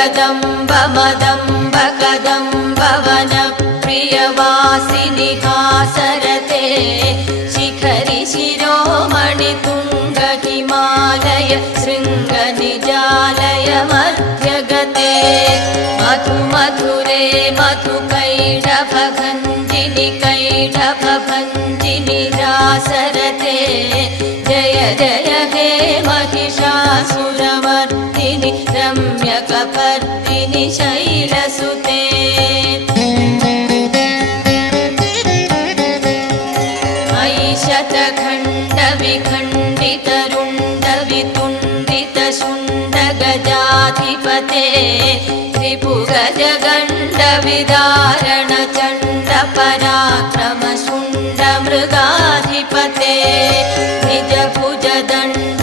जगदम्ब मदम्ब कदम्ब वन प्रियवासिनि हासरते शिखरि शिरोमणि तुंग हिमालय शृंग निजालय मध्यगते मधु मधुरे मधु कैटभ भञ्जिनि रासरते जय जय हे महिषासुरमर्दिनि रम्यकपर्दिनि शैलसुते शतखण्ड विखण्डित रुण्ड वितुण्डित शुण्ड गजाधिपते त्रिभुगज गण्ड विदारण चण्ड पराक्रम शुण्ड मृगाधिपते निज भुज दण्ड